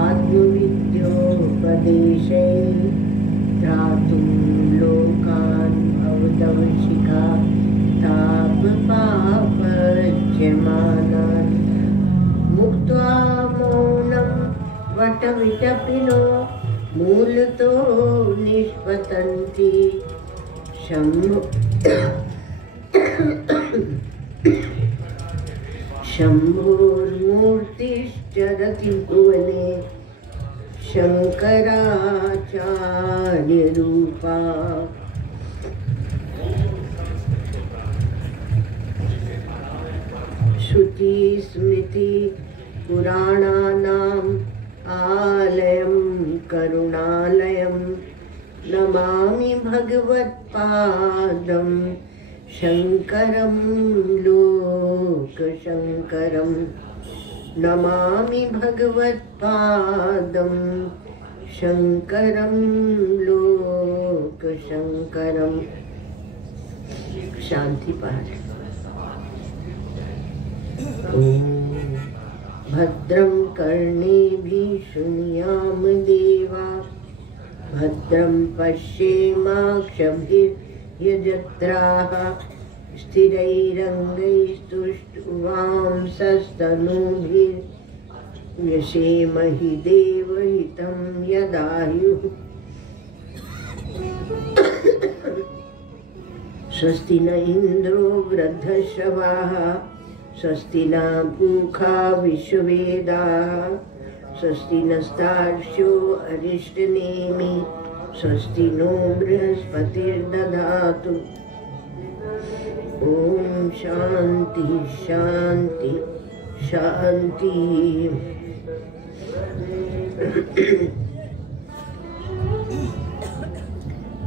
आत्मविद्योपदेशे ध्यातुं लोकान् भवदवशिखा तापपापच्यमानान् मुक्त्वा मौनं वटविटपिनो मूलतो निष्पतन्ति शम्भोर्मूर्तिश्चरति भुवने शङ्कराचार्यरूपा श्रुतिस्मृति पुराणानाम् आलयं करुणालयं नमामि भगवत्पादं शङ्करं लोकशङ्करं नमामि भगवत्पादं शङ्करं लोकशङ्करं। शांति पाठ। भद्रं कर्णेभिः शृणुयाम देवा भद्रं पश्येमाक्षभिर्यजत्राः स्थिरैरङ्गैस्तुष्ट्वांसस्तनूभिर्व्यसेमहि देवहितं यदायुः। स्वस्ति न इन्द्रो वृद्धश्रवाः स्वस्ति न पूषा विश्ववेदाः स्वस्ति नस्तार्क्ष्यो अरिष्टनेमि स्वस्ति नो बृहस्पतिर्दधातु। ओम शांति शांति शांति।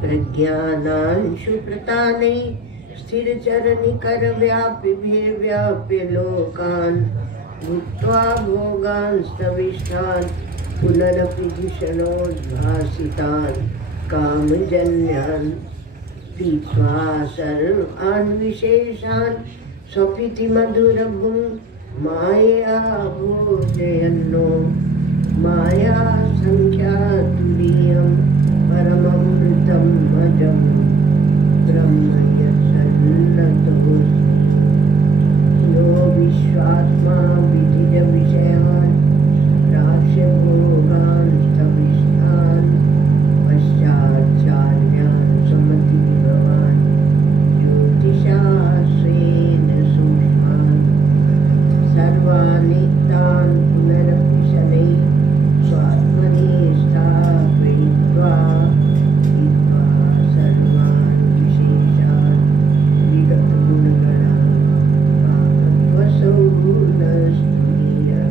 प्रज्ञानांशु प्रतानै स्थिरचरनिकर व्याप्य लोकान् भुक्त्वा भोगांस्तविष्ठान् पुनरपि धिषणोद्भासितान् कामजन्यान् पीत्वा सर्वान् विशेषान् स्वपिति मधुरभुं मायया भोजयन्नो माया संख्यातुरीयं परममृतं अजं ब्रह्म यत्सन्नतोऽस्मि। यो विश्वात्मा विधिज विषयान् प्राप्य भोगांस्तविष्ठान् पश्चाच्चार्यान् समति भवान् ज्योतिषास्त्रेण सूक्ष्मान् सर्वाणि तान् पुनरपि शनैः स्वात्मनि स्थापयित्वा हित्वा सर्वान् विशेषान् विगतगुणगणान् पापत्वसौ नस्तुल्यः।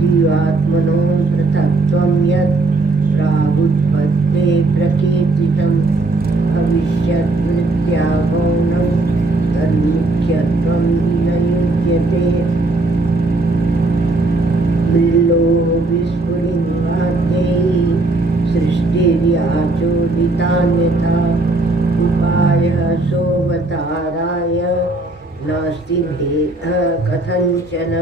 जीवात्मनो पृथक्त्वं यत् प्रागुत्पत्ते प्रकीर्तितं भविष्यत् मृत्यागौनं तन्मुख्यत्वं न युज्यते। बिल्लो विस्फुलिङ्गाद्यैः सृष्टिर्याचोदितान्यथा उपायः सोऽवताराय नास्ति भेदः कथञ्चन।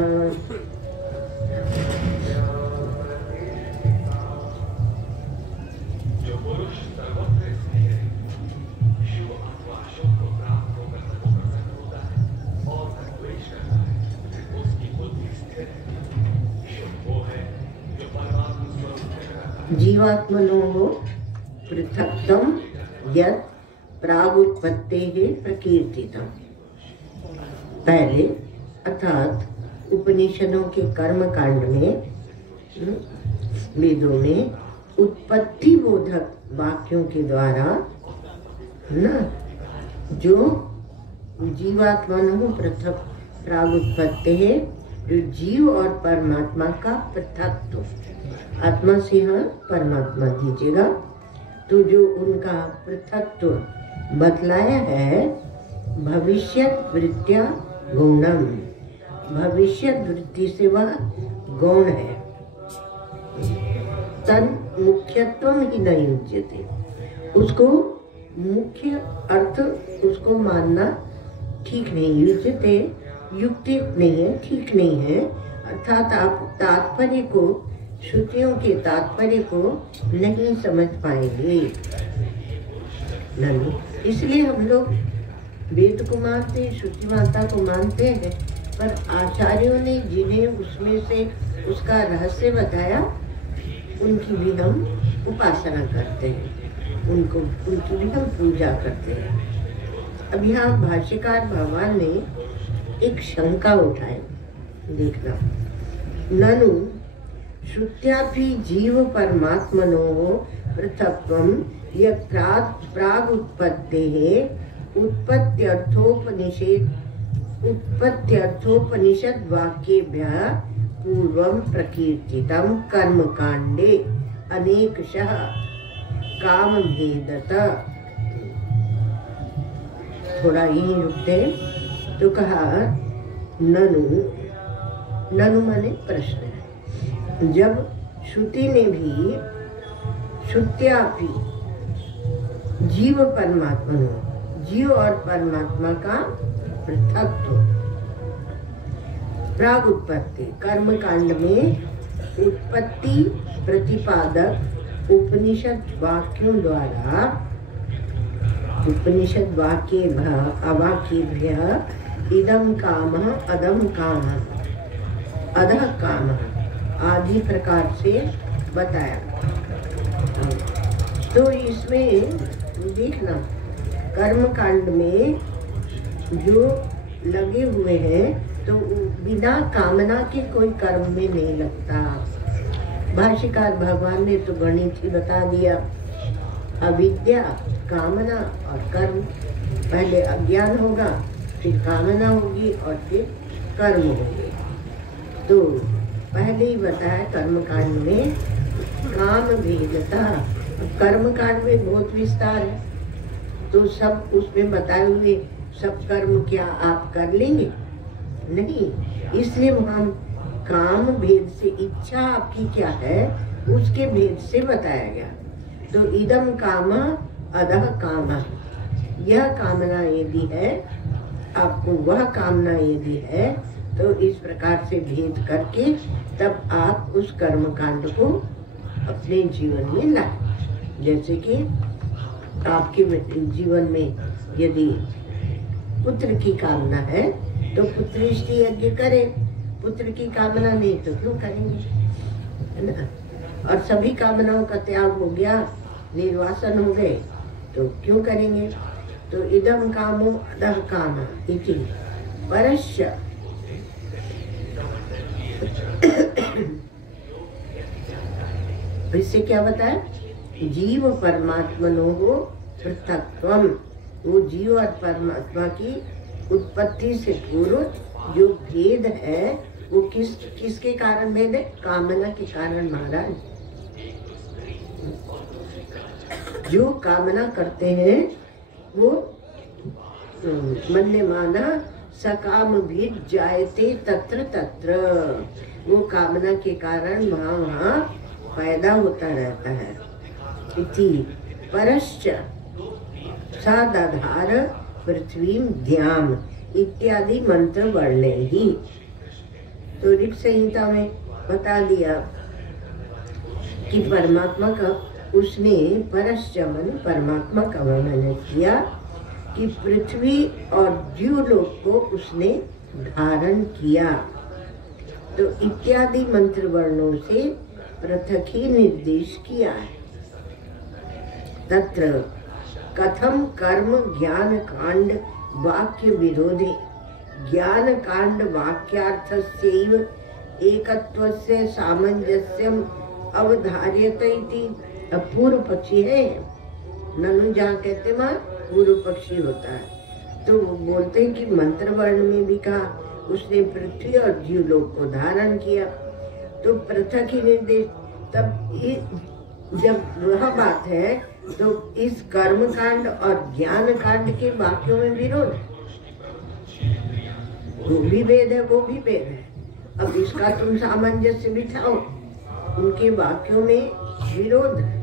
जीवात्मनो पृथक्त्वं यत् प्रागुत्पत्तेः प्रकीर्तितम्। पहले अर्थात उपनिषदों के कर्म कांड में, वेदों में उत्पत्ति बोधक वाक्यों के द्वारा ना जो जीवात्मनो पृथक प्रागुत्पत्ति है, जो जीव और परमात्मा का पृथकत्व, आत्मा से हाँ परमात्मा दीजिएगा, तो जो उनका पृथकत्व बतलाया है, भविष्यत वृत्त्या गौणम, भविष्यत वृत्ति से वह गौण है। तन मुख्यत्वम ही नहीं उच्यते, उसको मुख्य अर्थ उसको मानना ठीक नहीं, उच्यते युक्ति नहीं है, ठीक नहीं है। अर्थात आप तात्पर्य को, श्रुतियों के तात्पर्य को नहीं समझ पाएंगे। नहीं, इसलिए हम लोग वेद को मानते, श्रुति माता को मानते हैं, पर आचार्यों ने जिन्हें उसमें से उसका रहस्य बताया, उनकी भी हम उपासना करते हैं, उनकी भी हम पूजा करते हैं। अब यहाँ भाष्यकार भगवान ने एक शंका उठाई, देखना, ननु श्रुत्यापि जीव परमात्मनो पृथक्त्वं यत् प्रागुत्पत्तेः उत्पत्त्यर्थोपनिषद वाक्येभ्यः पूर्वं प्रकीर्तितं कर्मकाण्डे अनेकशः कामभेदतः। थोड़ा यहीं रुकते, तो कहा ननु, ननु माने प्रश्न है। जब श्रुति ने भी श्रुत्यापि जीव परमात्मा, जीव और परमात्मा का पृथकत्व, प्राग उत्पत्ति कर्म कांड में उत्पत्ति प्रतिपादक उपनिषद वाक्यों द्वारा, उपनिषद वाक्य अवाक्येभ्यः इदं कामः अदं कामः अधः कामः आदि प्रकार से बताया। तो इसमें देखना, कर्म कांड में जो लगे हुए हैं तो बिना कामना के कोई कर्म में नहीं लगता। भाष्यकार भगवान ने तो गणित ही बता दिया, अविद्या, कामना और कर्म। पहले अज्ञान होगा, फिर कामना होगी और फिर कर्म होंगे। तो पहले ही बताया कर्म कांड में काम भेदता। कर्म कांड में बहुत विस्तार है, तो सब उसमें बताए हुए सब कर्म क्या आप कर लेंगे? नहीं, इसलिए हम काम भेद से, इच्छा आपकी क्या है उसके भेद से बताया गया। तो इदम काम अधः काम, यह कामना यदि है आपको, वह कामना यदि है, तो इस प्रकार से भेद करके तब आप उस कर्म कांड को अपने जीवन में लाए। जैसे कि आपके जीवन में यदि पुत्र की कामना है तो पुत्रेष्टि यज्ञ करें, पुत्र की कामना नहीं तो क्यों करेंगे, है ना? और सभी कामनाओं का त्याग हो गया, निर्वासन हो गए, तो क्यों करेंगे? तो इदम कामो अधः काम इति परस्य इससे क्या बताया? जीव परमात्मनो हो पृथक्त्वम, वो जीव और परमात्मा की उत्पत्ति से पूर्व जो भेद है वो किसके कारण भेद है? कामना के कारण। महाराज, जो कामना करते हैं वो मन्ने माना सकाम भी जायते तत्र तत्र, वो कामना के कारण वहाँ वहाँ पैदा होता रहता है। इति परश्च साधार पृथ्वी ध्यान इत्यादि मंत्र वर्णे ही। तो ऋग संहिता में बता दिया कि परमात्मा का, उसने परश्च मन परमात्मा का वर्णन किया कि पृथ्वी और जीवलोक को उसने धारण किया। तो इत्यादि मंत्र वर्णों से पृथक ही निर्देश किया है। तत्र कथम कर्म ज्ञान कांड वाक्य विरोधे ज्ञान कांड वाक्यार्थस्यैव एकत्वस्य सामंजस्यम अवधार्यते इति। अब पूर्व पक्षी है, ननु जहाँ कहते माँ पूर्व पक्षी होता है, तो वो बोलते हैं कि मंत्र वर्ण में भी कहा उसने पृथ्वी और जीवलोक को धारण किया, तो पृथक ही निर्देश। तब जब वह बात है तो इस कर्म कांड और ज्ञान कांड के वाक्यों में विरोध, वो भी वेद है वो भी वेद है। अब इसका तुम सामंजस्य बिठाओ, उनके वाक्यों में विरोध है,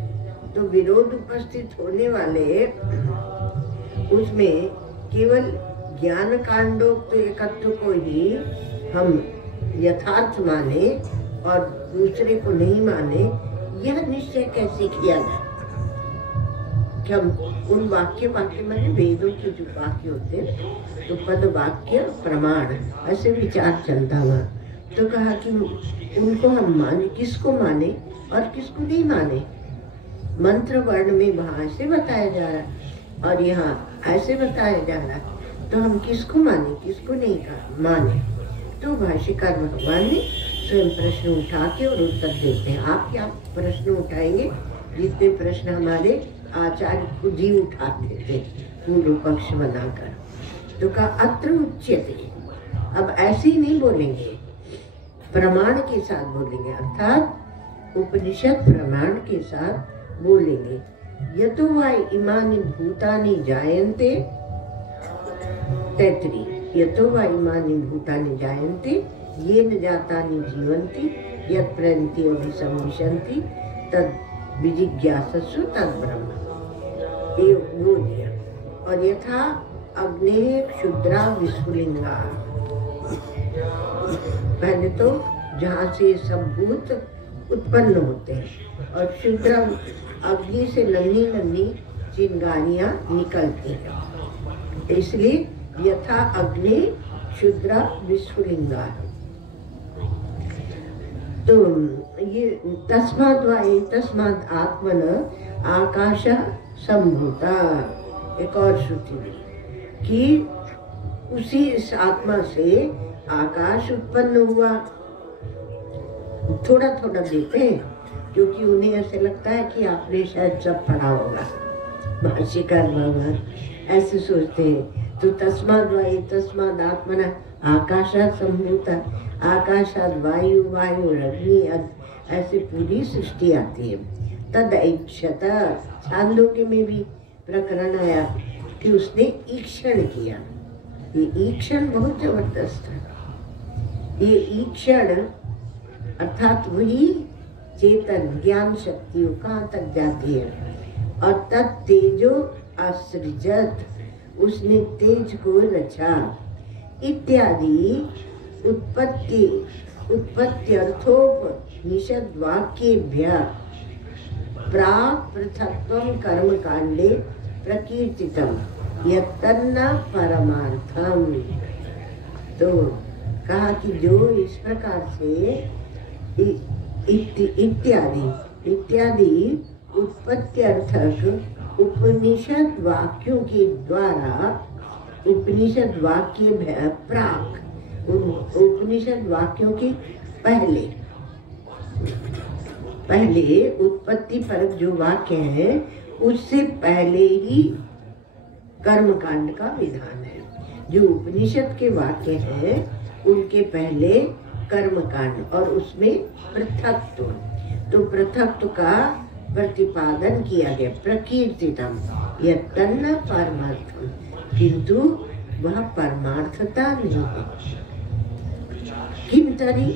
तो विरोध उपस्थित होने वाले उसमें केवल ज्ञान कांडोक्त एकत्व को ही हम यथार्थ माने और दूसरे को नहीं माने, यह निश्चय कैसे किया जाए कि हम उन वाक्य मैंने वेदों के जो वाक्य होते हैं तो पद वाक्य प्रमाण ऐसे विचार चलता हुआ, तो कहा कि उनको हम माने, किसको माने और किसको नहीं माने। मंत्र वर्ण में वहाँ ऐसे बताया जा रहा है और यहाँ ऐसे बताया जा रहा है, तो हम किसको माने किसको नहीं माने। तो भाष्यकार भगवान ने स्वयं प्रश्न उठा के और उत्तर देते हैं। आप क्या प्रश्न उठाएंगे? जितने प्रश्न हमारे आचार्य खुद ही उठाते थे पूर्व पक्ष बनाकर। तो कहा अत्र उच्यते, अब ऐसे ही नहीं बोलेंगे, प्रमाण के साथ बोलेंगे, अर्थात उपनिषद प्रमाण के साथ बोलेंगे। यतो वा इमानि भूतानि जायन्ते, तैत्तरीय, यतो वा इमानि भूतानि जायन्ते येन जातानि जीवन्ति यत् प्रयन्ति अभिसंविशन्ति तद् विजिज्ञासस्व तद् ब्रह्म। ये वो दिया। और यथा अग्ने क्षुद्रा विस्फुलिंगा, पहले तो जहाँ से सब भूत उत्पन्न होते हैं और क्षुद्र अग्नि से नन्ही नन्ही चिंगारियाँ निकलती हैं, इसलिए यथा अग्नि क्षुद्रा विस्फुलिंगा। तो ये तस्मात् आत्मन आकाश संभूता, एक और श्रुति दी कि उसी इस आत्मा से आकाश उत्पन्न हुआ। थोड़ा थोड़ा देते हैं क्योंकि उन्हें ऐसे लगता है कि आपने शायद सब पढ़ा होगा, भाष्यकार भगवान ऐसे सोचते हैं। तो तस्माद आत्मना आकाशात् संभूता, आकाशात् वायु, वायु अग्नि, ऐसे पूरी सृष्टि आती है। तद ऐक्षत, छांदोग्य में भी प्रकरण आया कि उसने ईक्षण किया। ये ईक्षण बहुत जबरदस्त है। ये ईक्षण अर्थात वही चेतन ज्ञान शक्तियों कहाँ तक जाती है। और तत् तेजो असृजत, उसने तेज को रचा। इत्यादि उत्पत्त्यर्थोपनिषद वाक्येभ्यः प्राक् पृथक्त्वं कर्म कांडे प्रकीर्तितम् यत्तन्न परमार्थम। तो कहा कि जो इस प्रकार से इत्यादि उत्पत्त्यर्थक उपनिषद वाक्यों के द्वारा, उपनिषद वाक्य प्राक, उपनिषद वाक्यों के पहले उत्पत्ति परक जो वाक्य है उससे पहले ही कर्म कांड का विधान है। जो उपनिषद के वाक्य हैं उनके पहले कर्म कांड और उसमें पृथक्त्व, तो पृथक्त्व का प्रतिपादन किया गया। प्रकीर्तितम यत्तन्न परमार्थम, किंतु वह परमार्थता नहीं है। किम तरी,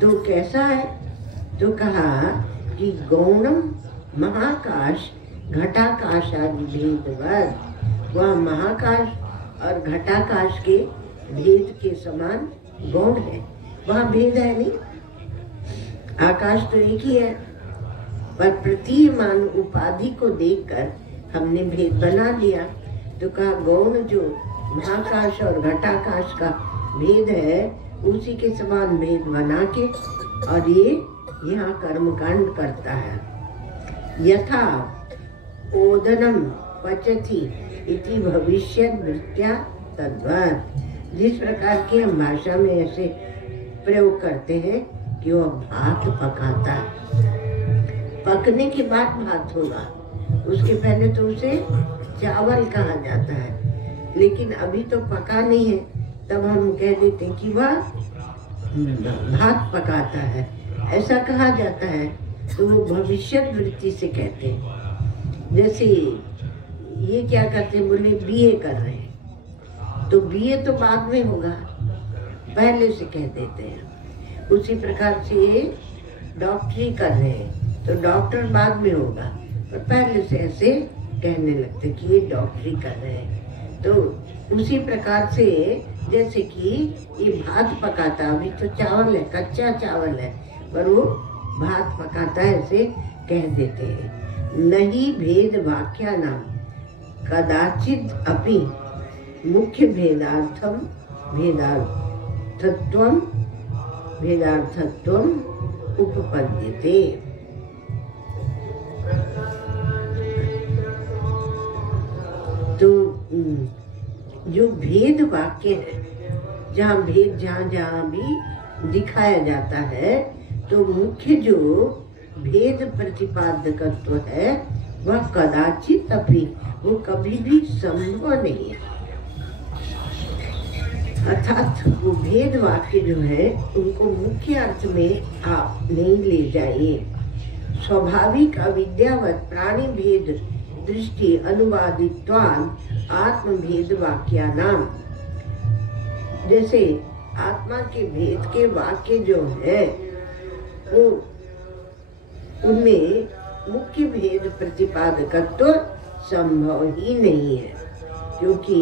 तो कैसा है? तो कहा कि गौणम महाकाश घटाकाश आदि भेदवद, वह महाकाश और घटाकाश के भेद के समान गौण है, वहाँ भेद है नहीं। आकाश तो एक ही है, पर प्रतीयमान उपाधि को देखकर हमने भेद बना दिया। तो कहा गौण जो महाकाश और घटाकाश का भेद है उसी के समान भेद बना के और ये यहाँ कर्मकांड करता है। यथा ओदनम पचति इति भविष्यत वृत्त्या तद्वत्। जिस प्रकार की हम भाषा में ऐसे प्रयोग करते हैं कि वह भात पकाता है, पकने के बाद भात होगा, उसके पहले तो उसे चावल कहा जाता है, लेकिन अभी तो पका नहीं है, तब हम कह देते हैं कि वह भात पकाता है, ऐसा कहा जाता है। तो वो भविष्यत वृत्ति से कहते हैं। जैसे ये क्या करते हैं, बोले बीए कर रहे हैं, तो बीए तो बाद में होगा, पहले से कह देते हैं। उसी प्रकार से ये डॉक्टरी कर रहे हैं, तो डॉक्टर बाद में होगा, पर पहले से ऐसे कहने लगते कि ये डॉक्टरी कर रहे हैं। तो उसी प्रकार से जैसे कि ये भात पकाता, अभी तो चावल है, कच्चा चावल है, पर वो भात पकाता है, ऐसे कह देते हैं। नहीं भेद वाक्या नाम कदाचित अपि मुख्य भेदार्थम भेदार्थत्वम उपपद्यते। तो जो भेद वाक्य है, जहाँ भेद जहाँ भी दिखाया जाता है, तो मुख्य जो भेद प्रतिपादकत्व है वह कदाचित अपि, वो कभी भी संभव नहीं है। अर्थात वो भेद वाक्य जो है उनको मुख्य अर्थ में आप नहीं ले जाइए। स्वाभाविक अविद्यावत प्राणी भेद दृष्टि अनुवादित्वान आत्मभेद वाक्यानाम। जैसे आत्मा के भेद के वाक्य जो है वो उनमें मुख्य भेद प्रतिपादकत्व संभव ही नहीं है, क्योंकि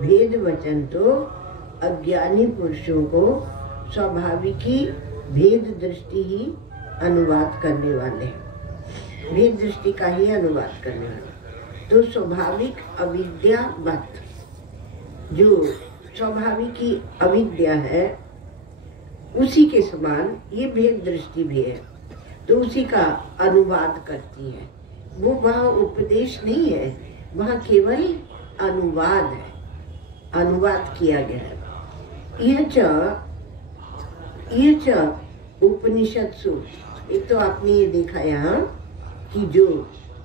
भेद वचन तो अज्ञानी पुरुषों को स्वाभाविक ही भेद दृष्टि ही अनुवाद करने वाले हैं, भेद दृष्टि का ही अनुवाद करने वाले। तो स्वाभाविक अविद्यावत, जो स्वाभाविक ही अविद्या है, उसी के समान ये भेद दृष्टि भी है, तो उसी का अनुवाद करती है। वो वहाँ उपदेश नहीं है, वहाँ केवल अनुवाद है, अनुवाद किया गया है। यह च उपनिषत्सु, एक तो आपने ये देखा यहाँ कि जो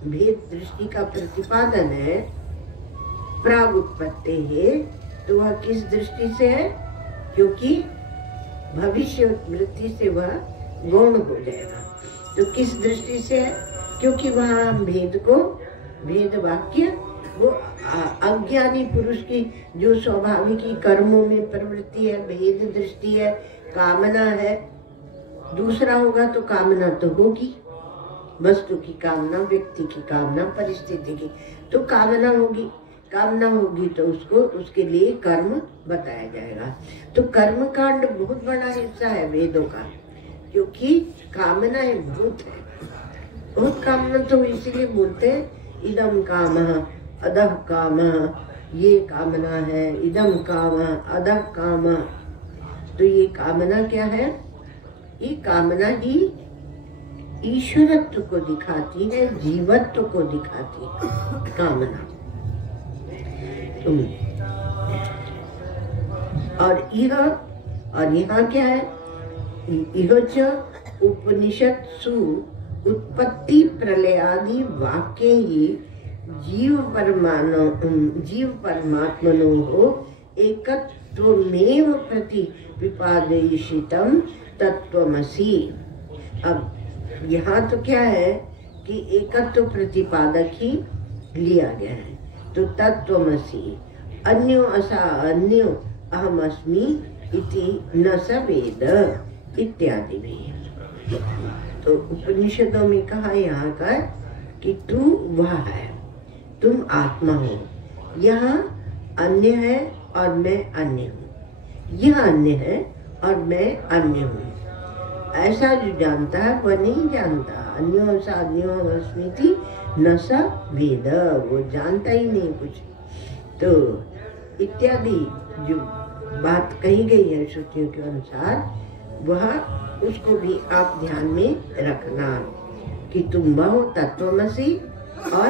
भेद दृष्टि का प्रतिपादन है प्राग उत्पत्ति है, तो वह किस दृष्टि से है, क्योंकि भविष्य वृत्ति से वह गौण हो जाएगा। तो किस दृष्टि से है, क्योंकि वहाँ हम भेद को, भेद वाक्य वो अज्ञानी पुरुष की जो स्वाभाविक ही कर्मों में प्रवृत्ति है, भेद दृष्टि है, कामना है। दूसरा होगा तो कामना तो होगी, वस्तु की कामना, व्यक्ति की कामना, परिस्थिति की तो कामना होगी। कामना होगी तो उसको, उसके लिए कर्म बताया जाएगा। तो कर्म कांड बहुत बड़ा हिस्सा है वेदों का, क्योंकि कामनाएं बहुत है, बहुत कामना। तो इसीलिए बोलते हैं इदम कामः अधः कामः, ये कामना है, इदम कामः अधः कामः। तो ये कामना क्या है, ये कामना ही ईश्वरत्व को दिखाती है, जीवत्व को दिखाती है कामना। और यहाँ क्या है, यह च उपनिषत्सु उत्पत्ति प्रलयादि वाक्य ही जीव परमात्मनो एकत्वमेव प्रतिपादयिषितं तत्त्वमसि। अब यहाँ तो क्या है कि एकत्व प्रतिपादक ही लिया गया है, तो तत्त्वमसि अन्यो असा अन्यो अहम अस्मि इति न स वेद इत्यादि भी। तो उपनिषदों में कहा यहाँ का कि तू वह है, तुम आत्मा हो, यहाँ अन्य है और मैं अन्य हूँ, यह अन्य है और मैं अन्य हूँ। ऐसा जो जानता है वह नहीं जानता। अन्यो सा अन्यो अस्मिति न स वेद, वो जानता ही नहीं कुछ। तो इत्यादि जो बात कही गई है श्रुतियों के अनुसार, वह उसको भी आप ध्यान में रखना कि तुम बहु तत्वमसि और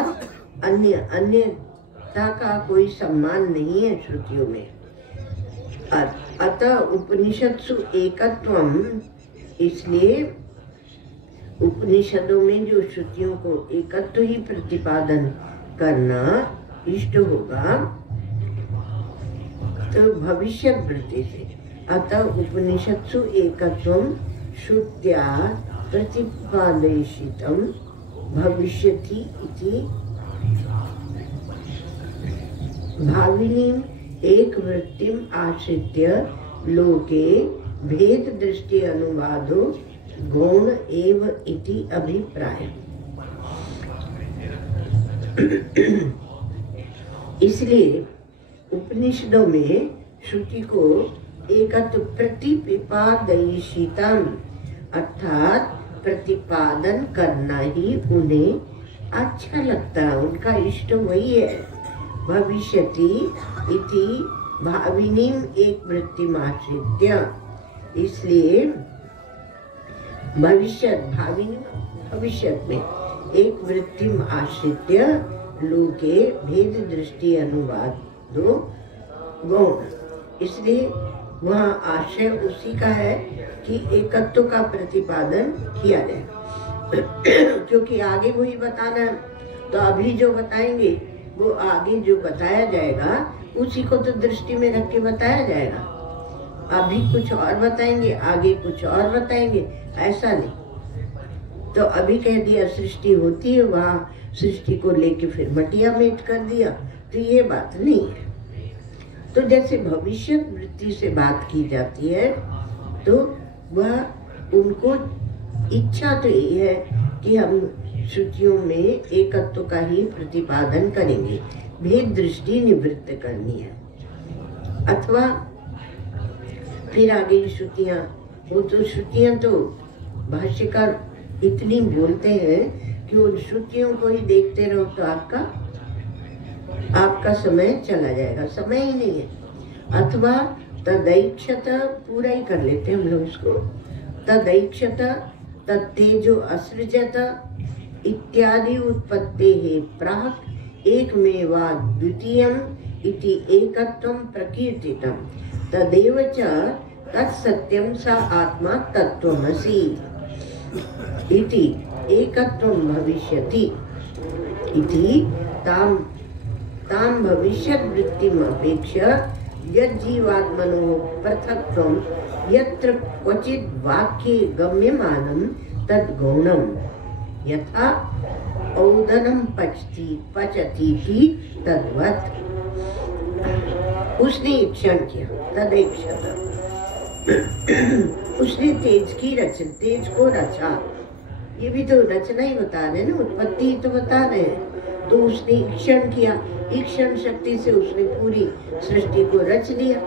अन्यता का कोई सम्मान नहीं है श्रुतियों में। अतः उपनिषत्सु एकत्वम, इसलिए उपनिषदों में जो श्रुतियों को एकत्व ही प्रतिपादन करना इष्ट होगा तो भविष्य वृत्ति से। अतः उपनिषत्सु एकत्वम श्रुत्या प्रतिपादयिषितं भविष्यति इति भाविनीम् एक वृत्तिम आश्रित्य लोके भेद दृष्टि अनुवादो गौण एव इति अभिप्राय। इसलिए उपनिषदों में श्रुति को एकत्व प्रतिपादयिषितं अर्थात प्रतिपादन करना ही उन्हें अच्छा लगता है, उनका इष्ट वही है। भविष्यति इति भाविनीम एक वृत्तिमाश्रित्य, इसलिए भविष्य में एक वृत्तिम आश्रित्य लोके भेद दृष्टि अनुवादो गौण, इसलिए वहाँ आशय उसी का है कि एकत्व का प्रतिपादन किया जाए क्योंकि आगे वही बताना है। तो अभी जो बताएंगे वो आगे जो बताया जाएगा उसी को तो दृष्टि में रख के बताया जाएगा। अभी कुछ और बताएंगे, आगे कुछ और बताएंगे, ऐसा नहीं। तो अभी कह दिया सृष्टि होती है, वहाँ सृष्टि को लेके फिर मटिया मेट कर दिया, तो ये बात नहीं है। तो जैसे भविष्य वृत्ति से बात की जाती है तो वह उनको इच्छा तो ये है कि हम श्रुतियों में एकत्व का ही प्रतिपादन करेंगे, भेद दृष्टि निवृत्त करनी है। अथवा फिर आगे श्रुतियाँ, वो तो श्रुतियाँ तो भाष्यकार इतनी बोलते हैं कि उन श्रुतियों को ही देखते रहो तो आपका समय चला जाएगा, समय ही नहीं है। अथवा तदैक्षत, पूरा ही कर लेते हैं हम लोग इसको, तदैक्षत तत्तेजो असृजत इत्यादि उत्पत्ते है प्राक् एकमेवा द्वितीयम इति एकत्वं प्रकीर्तितम तदेव च तत्सत्यं स आत्मा तत्त्वमसि इति एकत्वं भविष्यति इति ताम भविष्यत् वृत्तिम् अपेक्ष्य यज्जीवात्मनो पृथक्त्वं यत्र क्वचित् वाक्ये गम्यमानं तद्गौणं यथा औदनं पचतीति तद्वत्। उसने इच्छा किया, तदैक्षत, उसने तेज को रचा। ये भी तो रचना ही बता रहे हैं ना, उत्पत्ति तो बता रहे हैं। तो उसने ईक्षण किया, ईक्षण शक्ति से उसने पूरी सृष्टि को रच दिया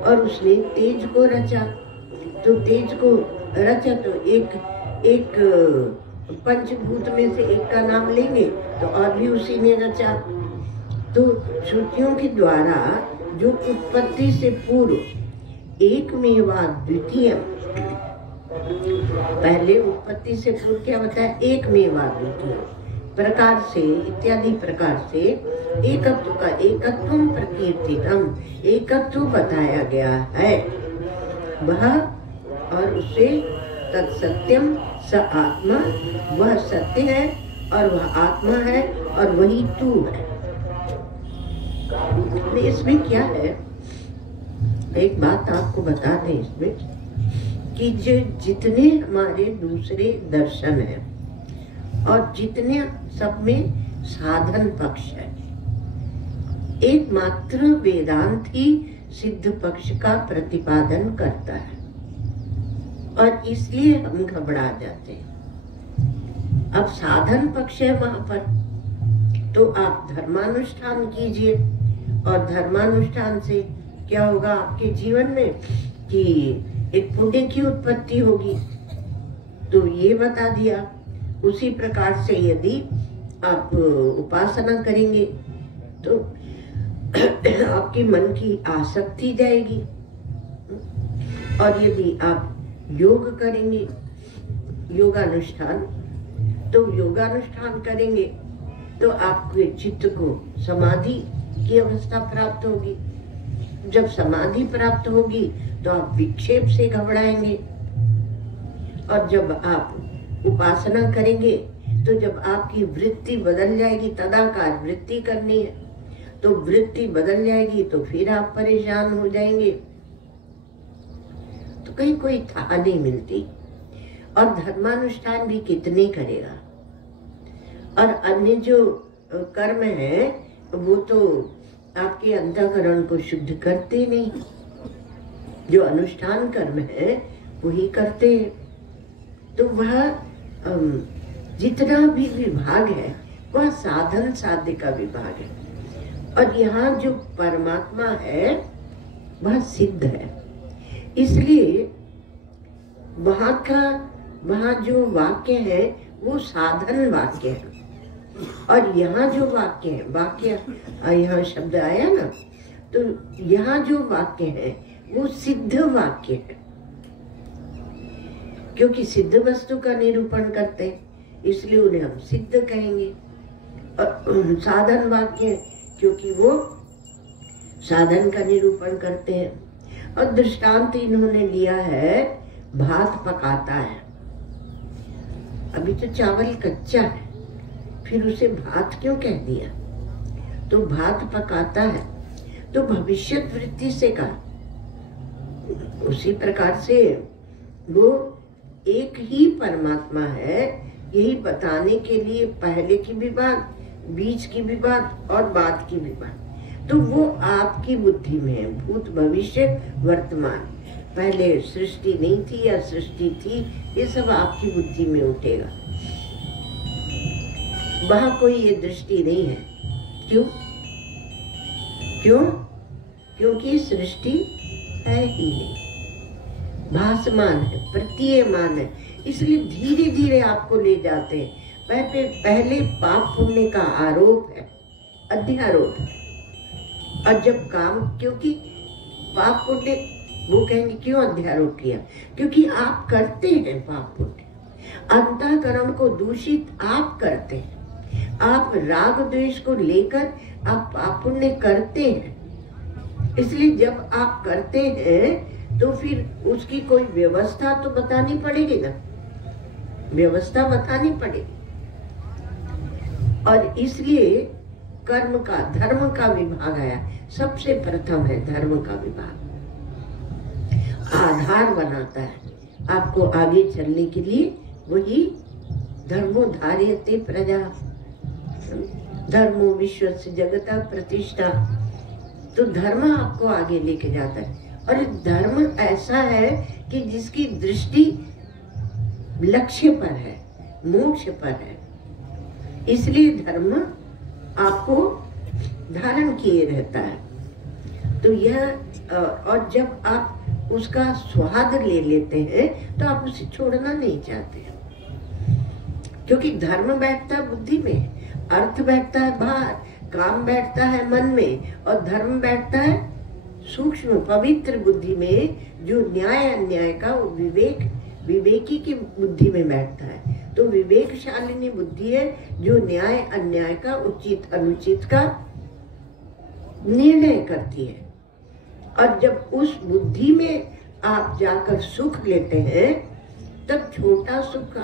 और उसने तेज को रचा। तो तेज को रचा तो एक पंचभूत में से एक का नाम लेंगे तो और भी उसी ने रचा। तो श्रुतियों के द्वारा जो उत्पत्ति से पूर्व एकमेवा द्वितीय, पहले उत्पत्ति से पूर्व क्या बताया, एकमेवा द्वितीय प्रकार से इत्यादि प्रकार से एकत्व का एकत्वं प्रकीर्तितम, एकत्व बताया गया है वह, और उसे तत्सत्यम स आत्मा, वह सत्य है और वह आत्मा है और वही तू है। इसमें क्या है, एक बात आपको बता दें इसमें कि जो जितने हमारे दूसरे दर्शन हैं और जितने सब में साधन पक्ष है, एकमात्र वेदांत ही सिद्ध पक्ष का प्रतिपादन करता है और इसलिए हम घबरा जाते हैं। अब साधन पक्ष है वहां पर, तो आप धर्मानुष्ठान कीजिए और धर्मानुष्ठान से क्या होगा आपके जीवन में कि एक पुण्य की उत्पत्ति होगी, तो ये बता दिया। उसी प्रकार से यदि आप उपासना करेंगे तो आपके मन की आसक्ति जाएगी, और यदि आप योग करेंगे, योगानुष्ठान, तो योगानुष्ठान करेंगे तो आपके चित्त को समाधि की अवस्था प्राप्त होगी। जब समाधि प्राप्त होगी तो आप विक्षेप से घबराएंगे, और जब आप उपासना करेंगे तो जब आपकी वृत्ति बदल जाएगी, तदाकार वृत्ति करनी है, तो वृत्ति बदल जाएगी तो फिर आप परेशान हो जाएंगे, तो कहीं कोई था नहीं मिलती। और धर्मानुष्ठान भी कितने करेगा, और अन्य जो कर्म है वो तो आपके अंतःकरण को शुद्ध करते नहीं, जो अनुष्ठान कर्म है वही करते हैं। तो वह जितना भी विभाग है वह साधन साध्य का विभाग है, और यहाँ जो परमात्मा है वह सिद्ध है। इसलिए वहाँ जो वाक्य है वो साधन वाक्य है, और यहाँ जो वाक्य है, वाक्य यहाँ शब्द आया ना, तो यहाँ जो वाक्य है वो सिद्ध वाक्य है, क्योंकि सिद्ध वस्तु का निरूपण करते हैं इसलिए उन्हें हम सिद्ध कहेंगे। और साधन वाक्य है क्योंकि वो साधन का निरूपण करते हैं। और दृष्टांत इन्होंने लिया है, भात पकाता है, अभी तो चावल कच्चा है, फिर उसे भात क्यों कह दिया? तो भात पकाता है, तो भविष्यत वृत्ति से कहा। उसी प्रकार से वो एक ही परमात्मा है, यही बताने के लिए पहले की भी बात, बीच की भी बात और बाद की भी बात। तो वो आपकी बुद्धि में है, भूत भविष्य वर्तमान। पहले सृष्टि नहीं थी या सृष्टि थी, ये सब आपकी बुद्धि में उठेगा। वहां कोई ये दृष्टि नहीं है। क्यों? क्योंकि सृष्टि है ही नहीं, भासमान है, प्रतीयमान है। इसलिए धीरे धीरे आपको ले जाते हैं। पहले पाप पुण्य का आरोप है, अध्यारोप है, और जब काम, क्योंकि पाप पुण्य, वो कहेंगे क्यों अध्यारोप किया? क्योंकि आप करते हैं पाप पुण्य, अंतःकरण को दूषित आप करते हैं, आप राग द्वेष को लेकर आप पाप पुण्य करते हैं। इसलिए जब आप करते हैं तो फिर उसकी कोई व्यवस्था तो बतानी पड़ेगी ना, व्यवस्था बतानी पड़ेगी। और इसलिए कर्म का, धर्म का विभाग आया, सबसे प्रथम है धर्म का विभाग। आधार बनाता है आपको आगे चलने के लिए, वही धर्मो धार्यते प्रजा, धर्मो विश्वस्य जगता प्रतिष्ठा। तो धर्म आपको आगे लेके जाता है, और धर्म ऐसा है कि जिसकी दृष्टि लक्ष्य पर है, मोक्ष पर है। इसलिए धर्म आपको धारण किए रहता है। तो यह, और जब आप उसका स्वाद ले लेते हैं तो आप उसे छोड़ना नहीं चाहते, क्योंकि धर्म बैठता है बुद्धि में, अर्थ बैठता है बाहर, काम बैठता है मन में, और धर्म बैठता है सूक्ष्म पवित्र बुद्धि में, जो न्याय अन्याय का विवेकी की बुद्धि में बैठता है। तो विवेकशालिनी बुद्धि है जो न्याय अन्याय का, उचित अनुचित का निर्णय करती है। और जब उस बुद्धि में आप जाकर सुख लेते हैं, तब छोटा सुख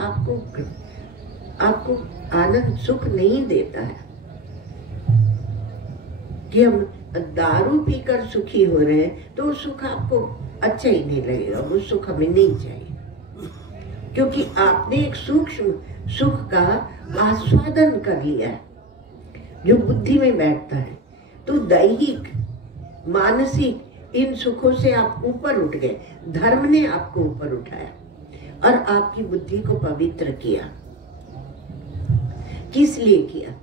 आपको आनंद सुख नहीं देता है। कि हम दारू पीकर सुखी हो रहे हैं तो सुख आपको अच्छा ही नहीं लगेगा, वो सुख हमें नहीं चाहिए, क्योंकि आपने एक सूक्ष्म सुख का आस्वादन कर लिया है जो बुद्धि में बैठता है। तो दैहिक मानसिक इन सुखों से आप ऊपर उठ गए, धर्म ने आपको ऊपर उठाया और आपकी बुद्धि को पवित्र किया। किस लिए किया?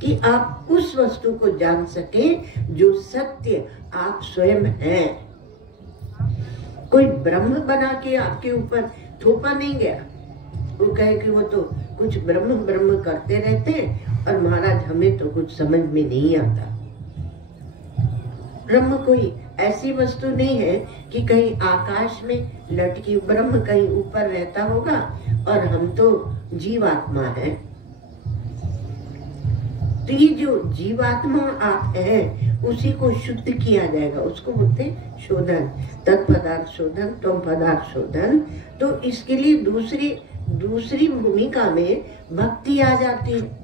कि आप उस वस्तु को जान सकें जो सत्य आप स्वयं हैं। कोई ब्रह्म बना के आपके ऊपर थोपा नहीं गया, वो कहे कि वो तो कुछ ब्रह्म ब्रह्म करते रहते हैं और महाराज हमें तो कुछ समझ में नहीं आता। ब्रह्म कोई ऐसी वस्तु नहीं है कि कहीं आकाश में लटकी, ब्रह्म कहीं ऊपर रहता होगा और हम तो जीवात्मा है। तो ये जो जीवात्मा आप हैं उसी को शुद्ध किया जाएगा, उसको बोलते शोधन, तत्पदार्थ शोधन, त्वम पदार्थ शोधन। तो इसके लिए दूसरी भूमिका में भक्ति आ जाती है।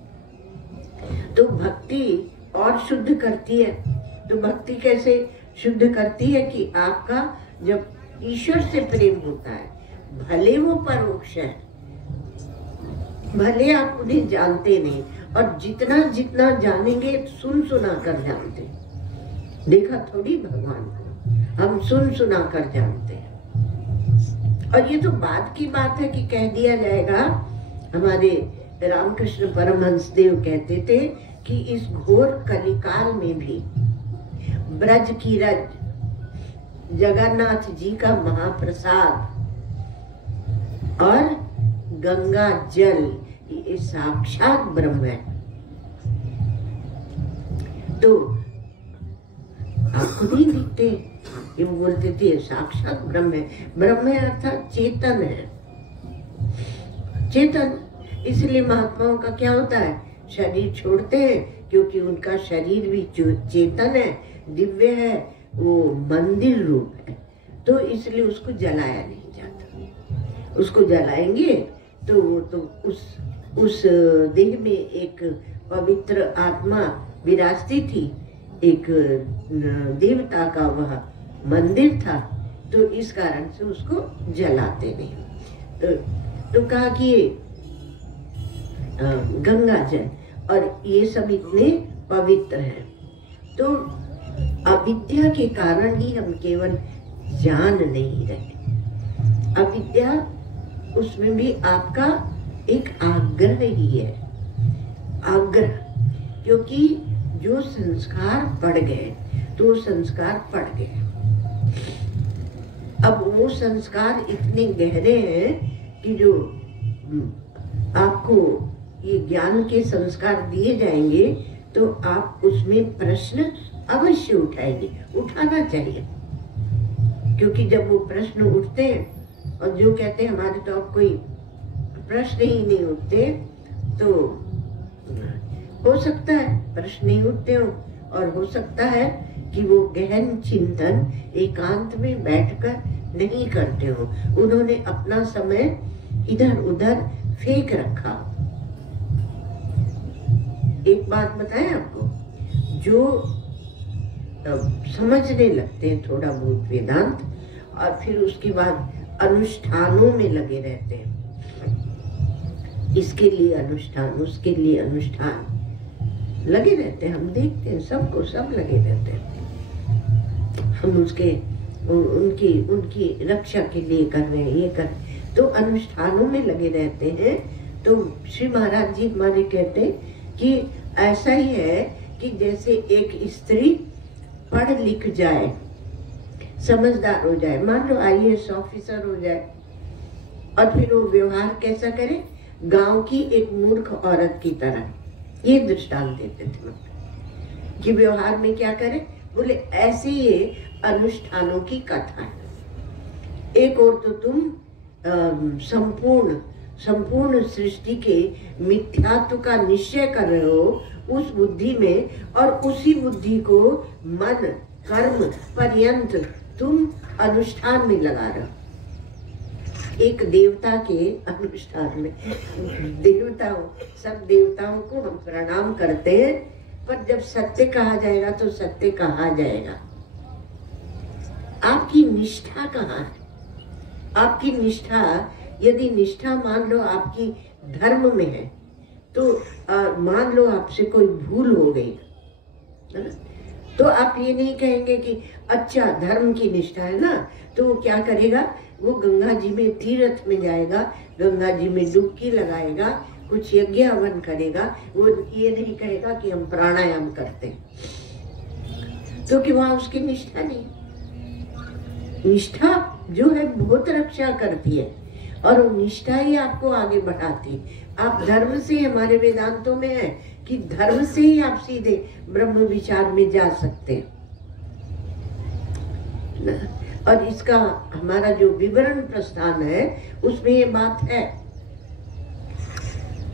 तो भक्ति और शुद्ध करती है। तो भक्ति कैसे शुद्ध करती है कि आपका जब ईश्वर से प्रेम होता है, भले वो परोक्ष है, भले आप उन्हें जानते नहीं, और जितना जितना जानेंगे सुन सुना कर जानते, देखा थोड़ी भगवान को, हम सुन सुना कर जानते हैं। और ये तो बाद की बात है कि कह दिया जाएगा। हमारे रामकृष्ण परमहंस देव कहते थे कि इस घोर कलिकाल में भी ब्रज की रज, जगन्नाथ जी का महाप्रसाद और गंगा जल, ये साक्षात ब्रह्म है। तो आपको नहीं दिखते, ये बोलते थे साक्षात ब्रह्म है। ब्रह्म है अर्थात चेतन है, चेतन। इसलिए महात्माओं का क्या होता है, शरीर छोड़ते हैं क्योंकि उनका शरीर भी चेतन है, दिव्य है, वो मंदिर रूप है। तो इसलिए उसको जलाया नहीं जाता। उसको जलाएंगे तो वो तो उस देह में एक पवित्र आत्मा विराजती थी, एक देवता का वह मंदिर था। तो इस कारण से उसको जलाते नहीं। तो कहा कि गंगा जल और ये सब इतने पवित्र हैं। तो अविद्या के कारण ही हम केवल जान नहीं रहे। अविद्या, उसमें भी आपका एक आग्रह ही है, आग्रह। क्योंकि जो संस्कार पड़ गए तो संस्कार पड़ गए। अब वो संस्कार इतने गहरे हैं कि जो आपको ये ज्ञान के संस्कार दिए जाएंगे तो आप उसमें प्रश्न अवश्य उठाएंगे, उठाना चाहिए। क्योंकि जब वो प्रश्न उठते हैं और जो कहते हैं हमारे तो अब कोई प्रश्न ही नहीं उठते, तो हो सकता है प्रश्न नहीं उठते हो, और हो सकता है कि वो गहन चिंतन एकांत में बैठकर नहीं करते हो। उन्होंने अपना समय इधर उधर फेंक रखा। एक बात बताएं आपको, जो समझने लगते हैं थोड़ा बहुत वेदांत और फिर उसके बाद अनुष्ठानों में लगे रहते हैं, इसके लिए अनुष्ठान, उसके लिए अनुष्ठान लगे रहते हैं। हम देखते हैं सबको, सब लगे रहते हैं। हम उसके उनकी रक्षा के लिए कर रहे हैं, ये कर, तो अनुष्ठानों में लगे रहते हैं। तो श्री महाराज जी हमारे कहते हैं कि ऐसा ही है कि जैसे एक स्त्री पढ़ लिख जाए, समझदार हो जाए, मान लो IAS ऑफिसर हो जाए, और फिर वो व्यवहार कैसा करे, गांव की एक मूर्ख औरत की तरह। ये दृष्टांत देते थे कि व्यवहार में क्या करे, बोले ऐसे ये अनुष्ठानों की कथा है। एक और तो तुम संपूर्ण सृष्टि के मिथ्यात्व का निश्चय कर रहे हो उस बुद्धि में, और उसी बुद्धि को मन कर्म पर्यंत तुम अनुष्ठान में लगा रहे हो। एक देवता के अनुष्ठान में, देवताओं, सब देवताओं को हम प्रणाम करते हैं, पर जब सत्य कहा जाएगा तो सत्य कहा जाएगा। आपकी निष्ठा कहाँ है? आपकी निष्ठा, यदि निष्ठा मान लो आपकी धर्म में है, तो मान लो आपसे कोई भूल हो गई, तो आप ये नहीं कहेंगे कि अच्छा धर्म की निष्ठा है ना, तो वो क्या करेगा, वो गंगा जी में तीर्थ में जाएगा, गंगा जी में डुबकी लगाएगा, कुछ यज्ञ हवन करेगा। वो ये नहीं कहेगा कि हम प्राणायाम करते हैं, क्योंकि वहां उसकी निष्ठा नहीं। निष्ठा जो है बहुत रक्षा करती है, और वो निष्ठा ही आपको आगे बढ़ाती है। आप धर्म से, हमारे वेदांतों में है कि धर्म से ही आप सीधे ब्रह्म विचार में जा सकते हैं। और इसका हमारा जो विवरण प्रस्थान है उसमें ये बात है।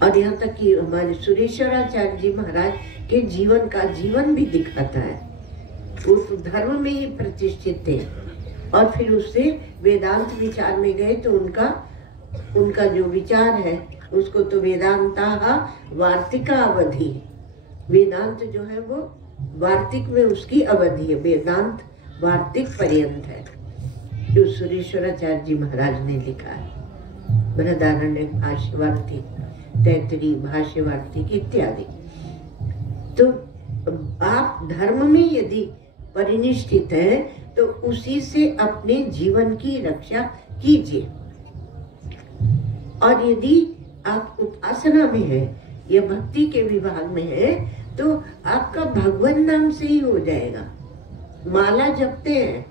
और यहाँ तक कि हमारे सुरेश्वराचार्य जी महाराज के जीवन का जीवन भी दिखाता है। वो तो धर्म में ही प्रतिष्ठित थे और फिर उससे वेदांत विचार में गए तो उनका जो विचार है उसको तो वेदांता वार्तिका अवधि, वेदांत जो है वो वार्तिक में उसकी अवधि है, वेदांत वार्तिक पर्यंत है, जो सुरेश्वराचार्य जी महाराज ने लिखा है। बृहदारण्यक भाष्यवार्तिक, तैतरी भाष्यवार्तिक इत्यादि। तो आप धर्म में यदि परिनिष्ठित है तो उसी से अपने जीवन की रक्षा कीजिए। और यदि आप उपासना में है या भक्ति के विभाग में है तो आपका भगवान नाम से ही हो जाएगा। माला जपते हैं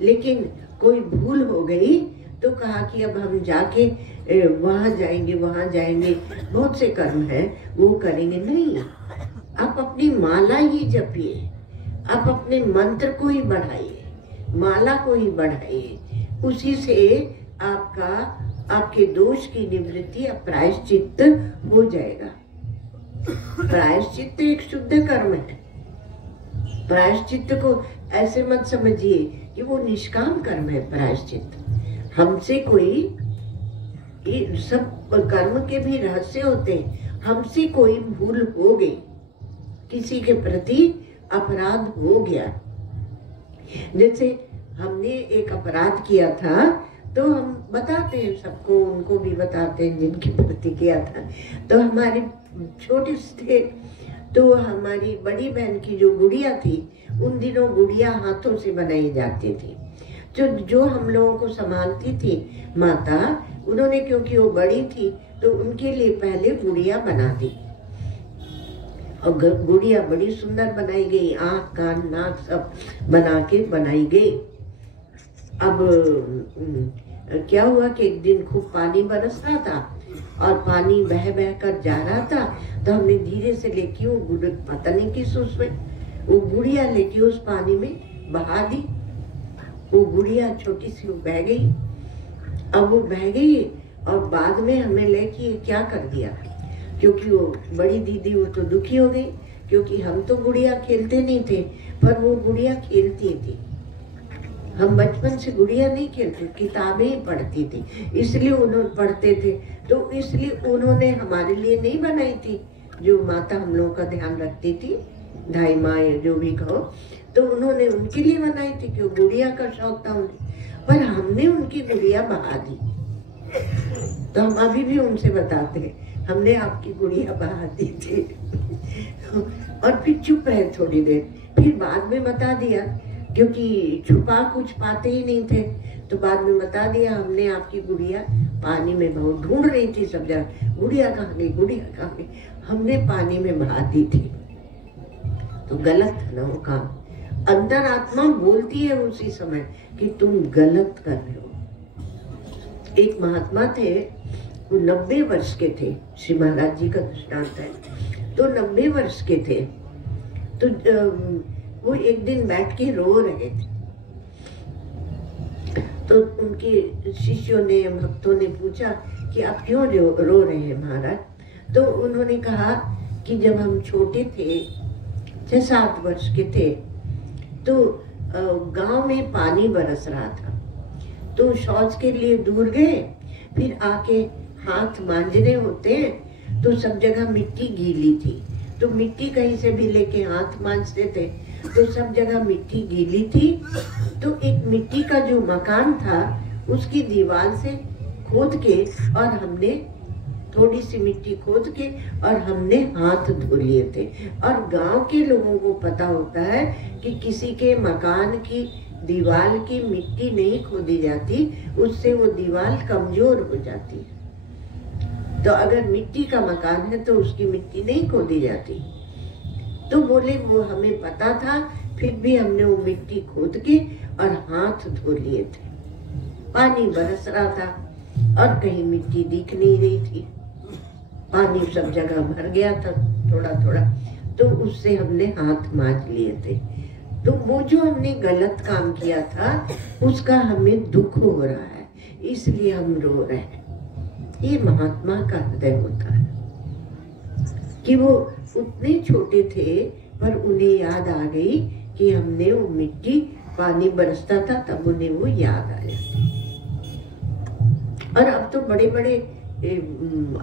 लेकिन कोई भूल हो गई तो कहा कि अब हम जाके वहां जाएंगे, बहुत से कर्म है वो करेंगे। नहीं, आप अपनी माला ही जपिए, आप अपने मंत्र को ही बढ़ाइए, माला को ही बढ़ाइए, उसी से आपके दोष की निवृत्ति या प्रायश्चित्त हो जाएगा। प्रायश्चित्त एक शुद्ध कर्म है। प्रायश्चित्त को ऐसे मत समझिए कि वो निष्काम कर्म है। प्रायश्चित्त हमसे कोई, सब कर्म के भी रहस्य होते हैं, हमसे कोई भूल हो गई, किसी के प्रति अपराध हो गया, जैसे हमने एक अपराध किया था तो हम बताते हैं सबको, उनको भी बताते हैं जिनके प्रति किया था। तो हमारे छोटे थे तो हमारी बड़ी बहन की जो गुड़िया थी, उन दिनों गुड़िया हाथों से बनाई जाती थी। जो हम लोगों को संभालती थी माता, उन्होंने क्योंकि वो बड़ी थी तो उनके लिए पहले गुड़िया बना दी और गुड़िया बड़ी सुंदर बनाई गई, आँख कान नाक सब बना के बनाई गई। अब क्या हुआ कि एक दिन खूब पानी बरस रहा था और पानी बह बह कर जा रहा था, तो हमने धीरे से लेके वो पता नहीं किस उसमें वो गुड़िया लेके उस पानी में बहा दी। वो गुड़िया छोटी सी वो बह गई। अब वो बह गई और बाद में हमें लेके क्या कर दिया, क्योंकि वो बड़ी दीदी वो तो दुखी हो गई, क्योंकि हम तो गुड़िया खेलते नहीं थे पर वो गुड़िया खेलती थी। हम बचपन से गुड़िया नहीं खेलते, किताबें ही पढ़ती थी, इसलिए उन्होंने पढ़ते थे, तो इसलिए उन्होंने हमारे लिए नहीं बनाई थी। जो माता हम लोगों का ध्यान रखती थी, धाई माँ या जो भी कहो, तो उन्होंने उनके लिए बनाई थी कि गुड़िया का शौक था उन्हें, पर हमने उनकी गुड़िया बहा दी। तो हम अभी भी उनसे बताते हैं हमने आपकी गुड़िया बहा दी थी और फिर चुप रहे थोड़ी देर, फिर बाद में बता दिया, क्योंकि छुपा कुछ पाते ही नहीं थे, तो बाद में बता दिया हमने आपकी गुड़िया पानी में बहुत ढूंढ रही थी सब जगह, गुड़िया कहाँ गई, गुड़िया कहाँ गई, हमने पानी में बहा दी थी। तो गलत है ना वो काम। अंदर आत्मा बोलती है उसी समय कि तुम गलत कर रहे हो। एक महात्मा थे, वो 90 वर्ष के थे, श्री महाराज जी का दृष्टांत है। तो 90 वर्ष के थे, तो वो एक दिन बैठ के रो रहे थे। तो उनके शिष्यों ने, भक्तों ने पूछा कि आप क्यों रो रहे हैं महाराज? तो उन्होंने कहा कि जब हम छोटे थे, 6-7 वर्ष के थे, तो गांव में पानी बरस रहा था, तो शौच के लिए दूर गए, फिर आके हाथ मांजने होते हैं तो सब जगह मिट्टी गीली थी, तो मिट्टी कहीं से भी लेके हाथ मांजते थे, तो सब जगह मिट्टी गीली थी। तो एक मिट्टी का जो मकान था उसकी दीवार से खोद के, और हमने थोड़ी सी मिट्टी खोद के और हमने हाथ धो लिए थे। और गांव के लोगों को पता होता है कि किसी के मकान की दीवार की मिट्टी नहीं खोदी जाती, उससे वो दीवार कमजोर हो जाती है। तो अगर मिट्टी का मकान है तो उसकी मिट्टी नहीं खोदी जाती। तो बोले वो हमें पता था, फिर भी हमने वो मिट्टी खोद के और हाथ धो लिए थे। पानी बरस रहा था और कहीं मिट्टी दिख नहीं रही थी, पानी सब जगह भर गया था थोड़ा थोड़ा, तो उससे हमने हाथ मांज लिए थे। तो वो जो हमने गलत काम किया था उसका हमें दुख हो रहा है, इसलिए हम रो रहे हैं। ये महात्मा का हृदय होता है कि वो उतने छोटे थे पर उन्हें याद आ गई कि हमने वो मिट्टी, पानी बरसता था तब उन्हें वो याद आया। और अब तो बड़े बड़े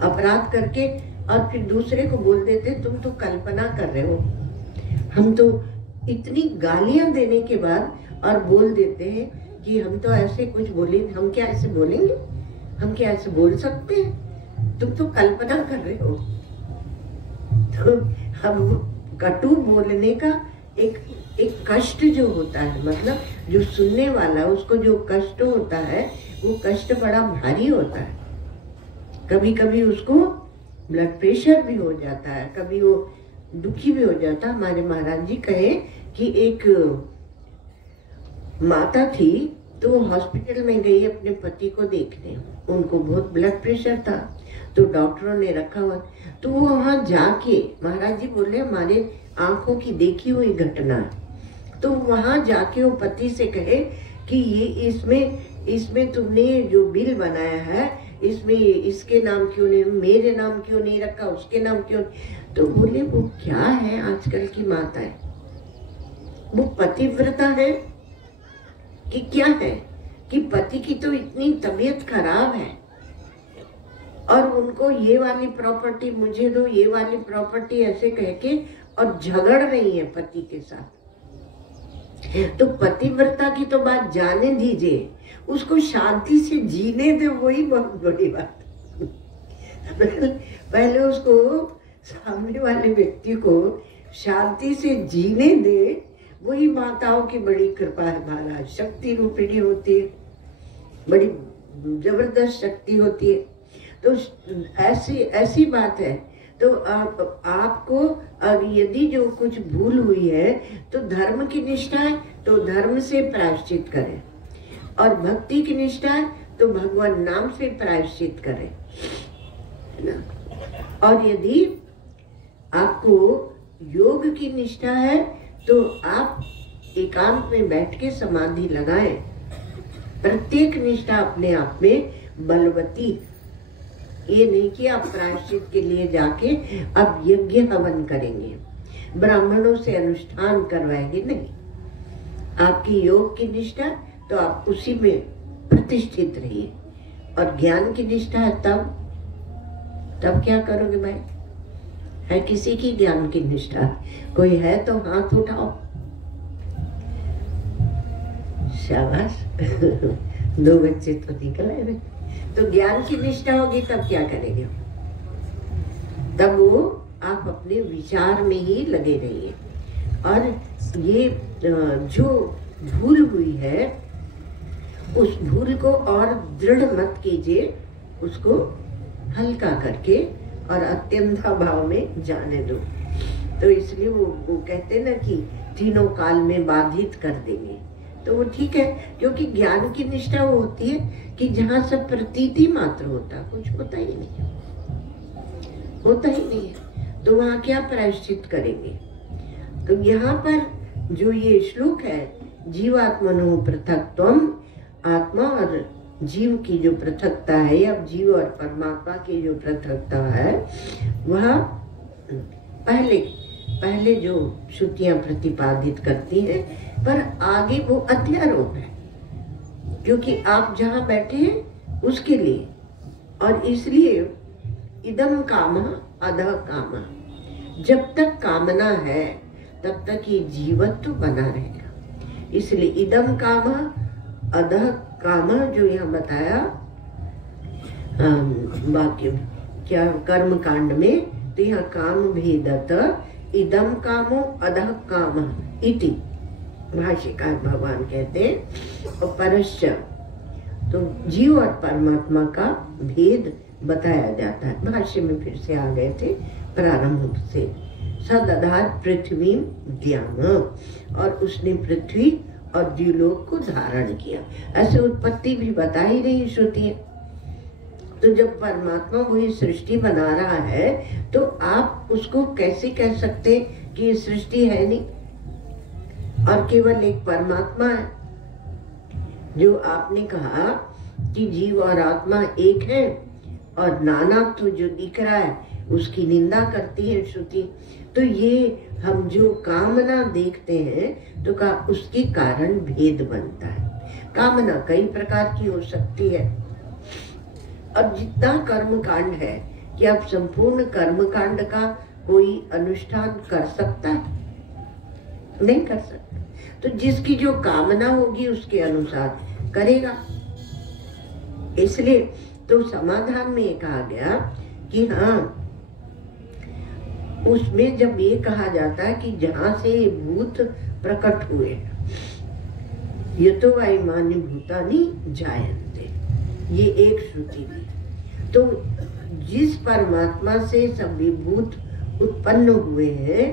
अपराध करके और फिर दूसरे को बोल देते तुम तो कल्पना कर रहे हो। हम तो इतनी गालियां देने के बाद और बोल देते हैं कि हम तो ऐसे कुछ बोले, हम क्या ऐसे बोलेंगे, हम क्या ऐसे बोल सकते हैं, तुम तो कल्पना कर रहे हो। तो हम कटु बोलने का एक कष्ट जो होता है, मतलब जो सुनने वाला उसको जो कष्ट होता है वो कष्ट बड़ा भारी होता है। कभी कभी उसको ब्लड प्रेशर भी हो जाता है, कभी वो दुखी भी हो जाता है। हमारे महाराज जी कहे कि एक माता थी तो वो हॉस्पिटल में गई अपने पति को देखने, उनको बहुत ब्लड प्रेशर था तो डॉक्टरों ने रखा हुआ, तो वो वहां जाके, महाराज जी बोले हमारे आंखों की देखी हुई घटना, तो वहां जाके वो पति से कहे कि ये इसमें तुमने जो बिल बनाया है इसमें इसके नाम क्यों नहीं, मेरे नाम क्यों नहीं रखा, उसके नाम क्यों नहीं। तो बोले वो क्या है आजकल की माताएं, वो पतिव्रता है कि क्या है कि पति की तो इतनी तबीयत खराब है और उनको ये वाली प्रॉपर्टी मुझे दो, ये वाली प्रॉपर्टी ऐसे कह के और झगड़ रही है पति के साथ। तो पतिव्रता की तो बात जाने दीजिए, उसको शांति से जीने दे, वही बहुत बड़ी बात। पहले उसको, सामने वाले व्यक्ति को शांति से जीने दे, वही माताओं की बड़ी कृपा है महाराज। शक्ति रूपिणी होती है, बड़ी जबरदस्त शक्ति होती है। तो ऐसी बात है। तो आपको यदि जो कुछ भूल हुई है तो धर्म की निष्ठा है तो धर्म से प्रायश्चित करें, और भक्ति की निष्ठा है तो भगवान नाम से प्रायश्चित करें, है ना। और यदि आपको योग की निष्ठा है तो आप एकांत में बैठ के समाधि लगाएं। प्रत्येक निष्ठा अपने आप में बलवती, ये नहीं कि आप प्रायश्चित के लिए जाके अब यज्ञ हवन करेंगे, ब्राह्मणों से अनुष्ठान करवाएंगे, नहीं। आपकी योग की निष्ठा तो आप उसी में प्रतिष्ठित रहिए, और ज्ञान की निष्ठा है तब क्या करोगे भाई? है किसी की ज्ञान की निष्ठा? कोई है तो हाथ उठाओ। शाबाश। 2 बच्चे तो निकल आए। तो ज्ञान की निष्ठा होगी तब क्या करेंगे? तब वो आप अपने विचार में ही लगे रहिए, और ये जो भूल हुई है उस भूल को और दृढ़ मत कीजिए, उसको हल्का करके और अत्यंता भाव में जाने दो। तो इसलिए वो कहते ना कि तीनों काल में बाधित कर देंगे, तो वो ठीक है, क्योंकि ज्ञान की निष्ठा वो होती है कि जहाँ सब प्रतीति मात्र होता, कुछ होता ही नहीं है, तो वहाँ क्या प्रायश्चित करेंगे? तो यहाँ पर जो ये श्लोक है, जीवात्मनो पृथक्त्वम, आत्मा और जीव की जो पृथकता है, या जीव और परमात्मा की जो पृथकता है, वह पहले जो श्रुतियां प्रतिपादित करती हैं, पर आगे वो अध्यारोप है, क्योंकि आप जहाँ बैठे हैं उसके लिए, और इसलिए इदम काम अधः काम, जब तक कामना है तब तक ये जीवत्व बना रहेगा। इसलिए इदम काम अधः काम जो यहाँ बताया वाक्य क्या कर्म कांड में, तो यहाँ काम भेदत इदम कामो अधः काम इति भाष्यकार भगवान कहते हैं। और परश्च तो जीव और परमात्मा का भेद बताया जाता है। भाष्य में फिर से आ गए थे प्रारंभ से, सदधार पृथ्वी द्याम, और उसने पृथ्वी और द्युलोक को धारण किया। ऐसे उत्पत्ति भी बता ही रही श्रुति। तो जब परमात्मा वही सृष्टि बना रहा है तो आप उसको कैसे कह सकते कि ये सृष्टि है नहीं? और केवल एक परमात्मा है। जो आपने कहा कि जीव और आत्मा एक है और नाना तो जो दिख रहा है उसकी निंदा करती है श्रुति। तो ये हम जो कामना देखते हैं तो उसके कारण भेद बनता है। कामना कई प्रकार की हो सकती है। और जितना कर्म कांड है, कि आप संपूर्ण कर्म कांड का कोई अनुष्ठान कर सकता है? नहीं कर सकता। तो जिसकी जो कामना होगी उसके अनुसार करेगा। इसलिए तो समाधान में ये कहा गया कि हाँ, उसमें जब ये कहा जाता है कि जहां से भूत प्रकट हुए, यतो वायुमानि भूतानि जायन्ते, ये एक श्रुति थी। तो जिस परमात्मा से सभी भूत उत्पन्न हुए हैं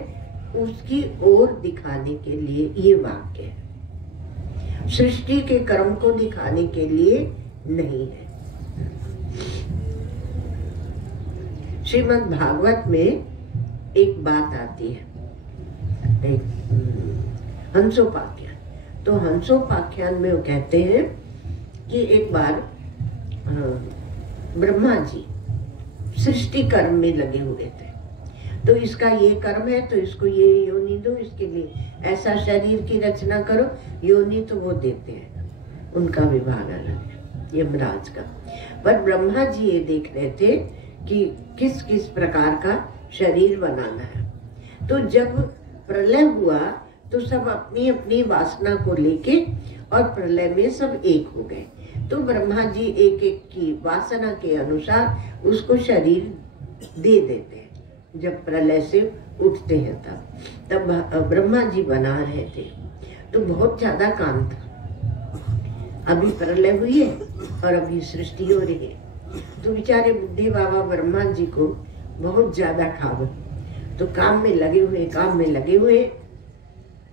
उसकी ओर दिखाने के लिए ये वाक्य है। सृष्टि के कर्म को दिखाने के लिए नहीं है। श्रीमद् भागवत में एक बात आती है, एक हंसोपाख्यान। तो हंसोपाख्यान में वो कहते हैं कि एक बार ब्रह्मा जी सृष्टि कर्म में लगे हुए थे। तो इसका ये कर्म है तो इसको ये योनि दो, इसके लिए ऐसा शरीर की रचना करो, योनि तो वो देते हैं, उनका विभाग अलग है यमराज का। पर ब्रह्मा जी ये देख रहे थे कि किस किस प्रकार का शरीर बनाना है। तो जब प्रलय हुआ तो सब अपनी अपनी वासना को लेके और प्रलय में सब एक हो गए। तो ब्रह्मा जी एक एक की वासना के अनुसार उसको शरीर दे देते हैं। जब प्रलय से उठते हैं तब ब्रह्मा जी बना रहे थे। तो बहुत ज्यादा काम था। अभी प्रलय हुई है और अभी सृष्टि हो रही है। तो बेचारे बुद्धे बाबा ब्रह्मा जी को बहुत ज्यादा काम, तो काम में लगे हुए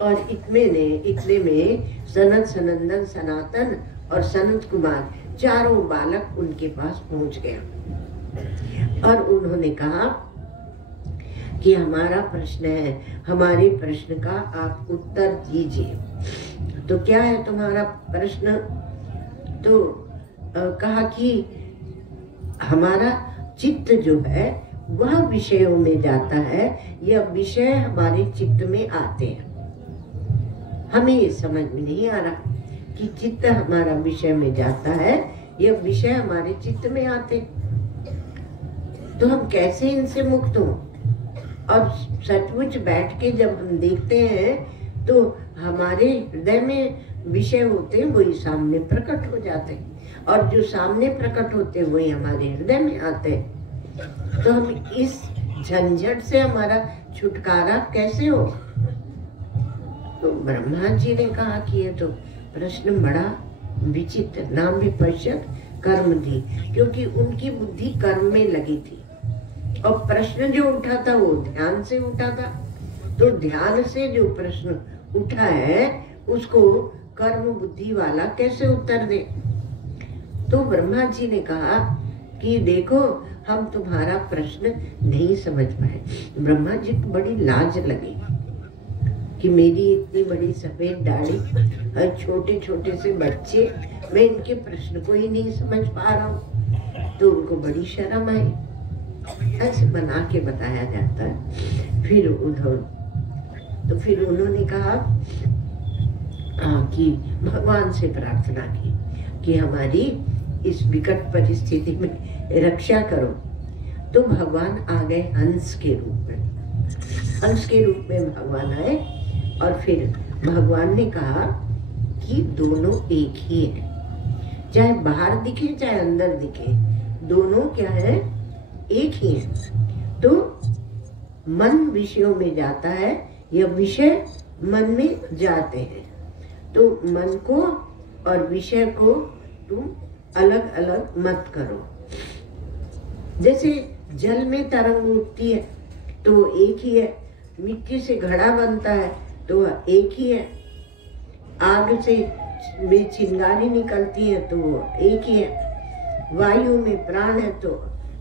और इतने में सनत, सनंदन, सनातन और सनत कुमार चारों बालक उनके पास पहुंच गया और उन्होंने कहा कि हमारा प्रश्न है, हमारे प्रश्न का आप उत्तर दीजिए। तो क्या है तुम्हारा प्रश्न? तो कहा कि हमारा चित्त जो है वह विषयों में जाता है, यह विषय हमारे चित्त में आते हैं। हमें ये समझ में नहीं आ रहा कि चित्त हमारा विषय में जाता है, यह विषय हमारे चित्त में आते, तो हम कैसे इनसे मुक्त हों? और सचमुच बैठ के जब हम देखते हैं तो हमारे हृदय में विषय होते हैं, वही सामने प्रकट हो जाते हैं, और जो सामने प्रकट होते हैं वही हमारे हृदय में आते हैं। तो हम इस झंझट से हमारा छुटकारा कैसे हो? तो ब्रह्मा जी ने कहा कि ये तो प्रश्न बड़ा विचित्र, नाम भी पश्चात कर्म थी, क्योंकि उनकी बुद्धि कर्म में लगी थी और प्रश्न जो उठा था वो ध्यान से उठा था। तो ध्यान से जो प्रश्न उठा है उसको कर्म बुद्धि वाला कैसे उत्तर दे? तो ब्रह्मा जी ने कहा कि देखो, हम तुम्हारा प्रश्न नहीं समझ पाए। ब्रह्मा जी को बड़ी लाज लगी कि मेरी इतनी बड़ी सफेद दाढ़ी और छोटे छोटे से बच्चे, मैं इनके प्रश्न को ही नहीं समझ पा रहा हूँ। तो उनको बड़ी शर्म आई। ऐसे बना के बताया जाता है। फिर उन्होंने कहा कि भगवान से प्रार्थना की कि हमारी इस विकट परिस्थिति में रक्षा करो। तो भगवान आ गए हंस के रूप में। हंस के रूप में भगवान आए और फिर भगवान ने कहा कि दोनों एक ही है, चाहे बाहर दिखे चाहे अंदर दिखे, दोनों क्या है? एक ही है। तो मन विषयों में जाता है, यह विषय मन में जाते हैं। तो मन को और विषय को तुम अलग अलग मत करो। जैसे जल में तरंग उठती है तो वो एक ही है, मिट्टी से घड़ा बनता है तो वह एक ही है, आग से में चिंगारी निकलती है तो वो एक ही है, वायु में प्राण है तो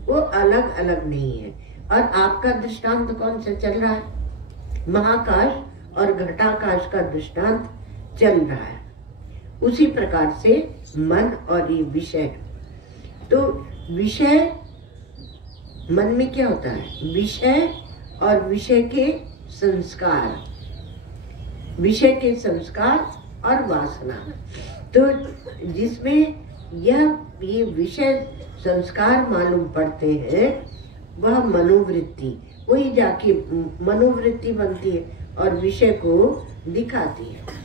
वो अलग अलग नहीं है। और आपका दृष्टांत कौन सा चल रहा है? महाकाश और घटाकाश का दृष्टांत चल रहा है। उसी प्रकार से मन और ये विषय, तो विषय मन में क्या होता है? विषय और विषय के संस्कार, विषय के संस्कार और वासना। तो जिसमें ये विषय संस्कार मालूम पड़ते हैं वह मनोवृत्ति, वही जाके मनोवृत्ति बनती है और विषय को दिखाती है।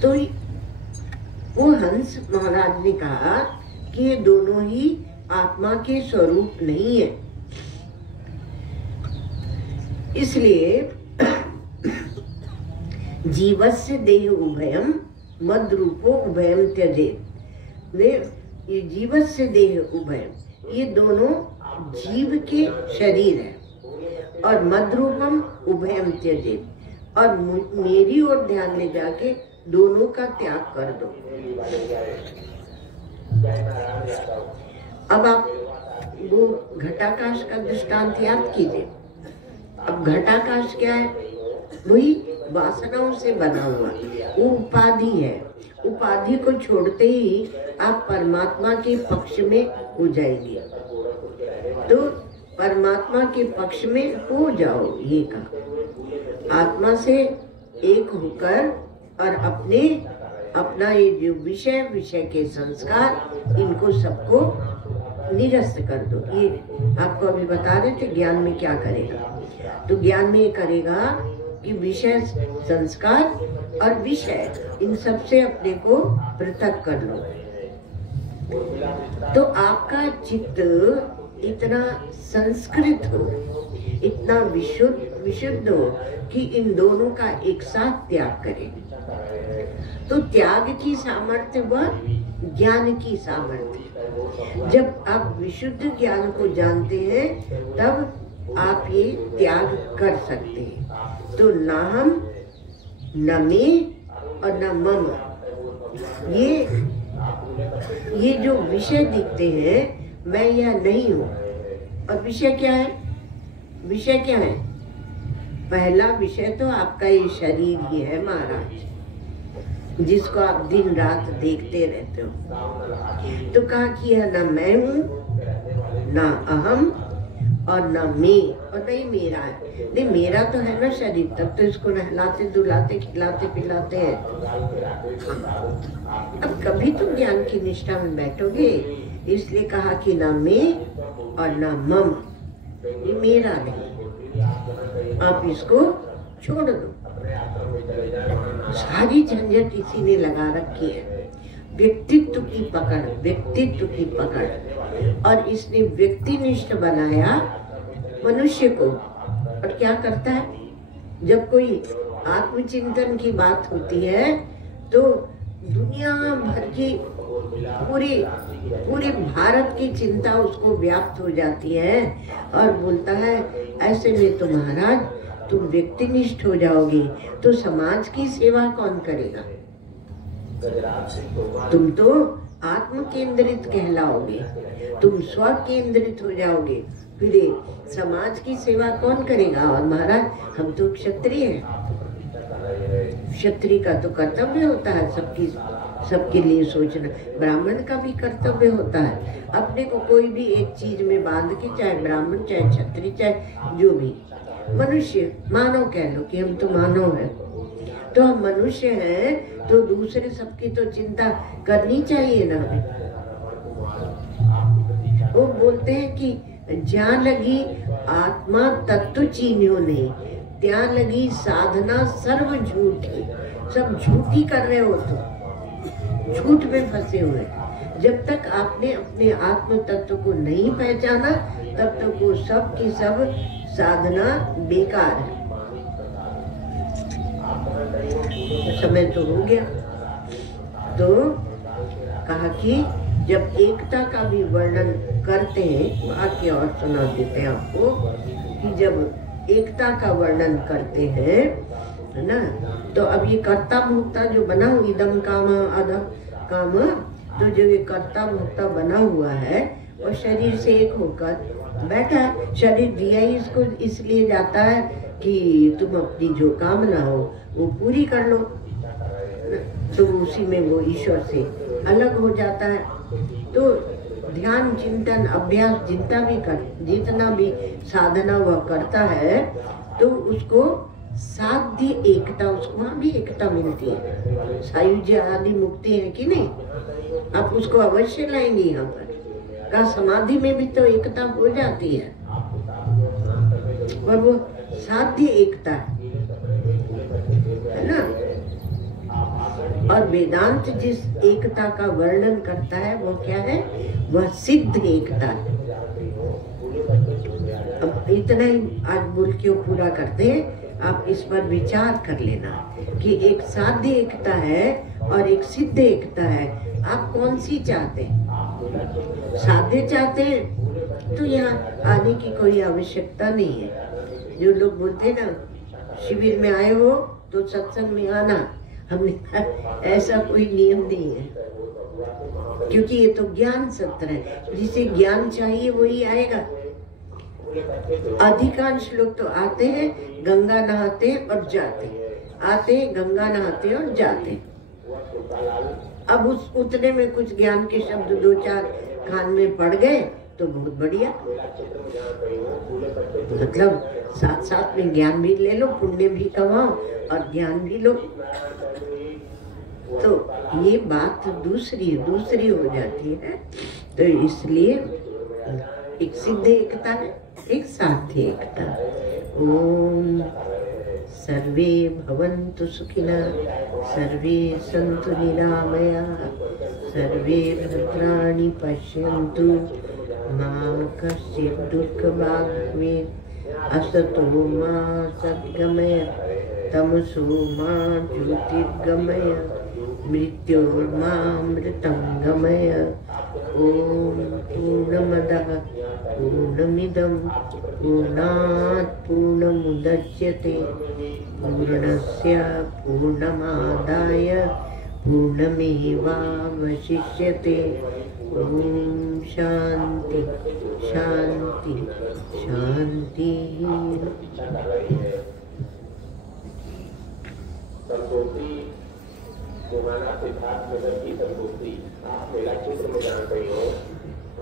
तो वो हंस महाराज ने कहा कि ये दोनों ही आत्मा के स्वरूप नहीं है, इसलिए जीवस्य देह उभयम मद रूपो उभयम त्यजेत। ये जीवस्य देह उभयम, ये दोनों जीव के शरीर है, और मद रूपम उभयम त्यजेत, और मेरी ओर ध्यान ले जाके दोनों का त्याग कर दो। अब आप वो घटाकाश का दृष्टांत याद कीजिए। अब घटाकाश क्या है? वही वासनाओं से बना हुआ, वो उपाधि है। उपाधि को छोड़ते ही आप परमात्मा के पक्ष में हो जाएंगे। तो परमात्मा के पक्ष में हो जाओ, ये कहा। आत्मा से एक होकर और अपना ये जो विषय के संस्कार, इनको सबको निरस्त कर दो। ये आपको अभी बता रहे थे ज्ञान में क्या करेगा। तो ज्ञान में ये करेगा कि विषय संस्कार और विषय, इन सब से अपने को पृथक कर लो। तो आपका चित्त इतना संस्कृत हो, इतना विशुद्ध हो कि इन दोनों का एक साथ त्याग करे। तो त्याग की सामर्थ्य व ज्ञान की सामर्थ्य, जब आप विशुद्ध ज्ञान को जानते हैं तब आप ये त्याग कर सकते हैं। तो ना हम, न मैं और न मम, ये जो विषय दिखते हैं, मैं यह नहीं हूँ। और विषय क्या है? विषय क्या है? पहला विषय तो आपका ये शरीर ही है महाराज, जिसको आप दिन रात देखते रहते हो। तो कहा कि यह न मैं हूँ, ना अहम, और न मैं, और नहीं मेरा है। नहीं, मेरा तो है ना शरीर, तब तो इसको नहलाते धुलाते खिलाते पिलाते हैं। अब कभी तो ज्ञान की निष्ठा में बैठोगे, इसलिए कहा कि ना मैं और ना मम, ये मेरा नहीं, आप इसको छोड़ दो। सारी झंझट इसी ने लगा रखी है, व्यक्तित्व की पकड़, व्यक्तित्व की पकड़। और इसने व्यक्तिनिष्ठ बनाया मनुष्य को। और क्या करता है? जब कोई आत्मचिंतन की बात होती है तो दुनिया भर की पूरे भारत की चिंता उसको व्याप्त हो जाती है और बोलता है ऐसे में तो महाराज तुम व्यक्तिनिष्ठ हो जाओगे तो समाज की सेवा कौन करेगा? तुम तो आत्म केंद्रित कहलाओगे, तुम स्व केंद्रित हो जाओगे, फिर समाज की सेवा कौन करेगा? और महाराज हम तो क्षत्रिय हैं, क्षत्रिय का तो कर्तव्य होता है सबके लिए सोचना। ब्राह्मण का भी कर्तव्य होता है अपने को कोई भी एक चीज में बांध के, चाहे ब्राह्मण चाहे क्षत्रिय चाहे जो भी मनुष्य, मानव कह लो कि हम तो मानव हैं, तो हम मनुष्य हैं तो दूसरे सबकी तो चिंता करनी चाहिए ना हमें। वो बोलते हैं कि जहाँ लगी आत्मा तत्व चीन्यो नहीं, त्या लगी साधना सर्व झूठी। सब झूठी कर रहे हो, तो झूठ में फंसे हुए। जब तक आपने अपने आत्म तत्व को नहीं पहचाना तब तक वो सब की सब साधना बेकार है। समय तो हो गया, तो कहा कि जब एकता का भी वर्णन करते हैं, वाक्य और सुना देते हैं आपको कि जब एकता का वर्णन करते हैं, है ना, तो अब ये कर्ता भोक्ता जो बना हुआ, इदम काम अदम काम, तो जो ये कर्ता भोक्ता बना हुआ है और शरीर से एक होकर बैठा है। शरीर दिया ही इसको इसलिए जाता है कि तुम अपनी जो कामना हो वो पूरी कर लो, तो उसी में वो ईश्वर से अलग हो जाता है। तो ध्यान चिंतन अभ्यास जितना भी साधना वह करता है तो उसको साध्य एकता, उसको वहाँ भी एकता मिलती है। सायुज्य आदि मुक्ति है कि नहीं, आप उसको अवश्य लाएंगे यहाँ पर। का समाधि में भी तो एकता हो जाती है, और वो साध्य एकता है ना। और वेदांत जिस एकता का वर्णन करता है वो क्या है, वह सिद्ध एकता है। अब इतना ही आज बोल के पूरा करते हैं। आप इस पर विचार कर लेना कि एक साध्य एकता है और एक सिद्ध एकता है। आप कौन सी चाहते हैं? साध्य चाहते हैं तो यहाँ आने की कोई आवश्यकता नहीं है। जो लोग बोलते हैं ना शिविर में आए हो तो सत्संग में आना, हमने ऐसा कोई नियम नहीं है, क्योंकि ये तो ज्ञान सत्र है। जिसे ज्ञान चाहिए वही आएगा। अधिकांश लोग तो आते हैं, गंगा नहाते हैं और जाते हैं, आते हैं गंगा नहाते हैं और जाते हैं। अब उस उतने में कुछ ज्ञान के शब्द दो चार कान में पड़ गए तो बहुत बढ़िया, मतलब साथ साथ में ज्ञान भी ले लो, पुण्य भी कमाओ और ज्ञान भी लो। तो ये बात दूसरी हो जाती है। तो इसलिए एक सिद्ध एकता है, एक साध्य एकता। ओम सर्वे भवन्तु सुखिनः, सर्वे सन्तु निरामयाः, सर्वे भद्राणि पश्यन्तु, मा कश्चित् दुःखभाग् भवेत्। असतो मा सद्गमय, तमसो मा ज्योतिर्गमय, मृत्योर्मामृतं गमय। ओम पूर्णमदः पूर्णमिदं पूर्णात् पूर्णमुदच्यते, पूर्णस्य पूर्णमादाय पूर्णमेवावशिष्यते। ओम शांति शांति शांति। जो माना सिद्धार्थ नगर की संतुष्टि आप मेला क्षेत्र में जान रहे हो।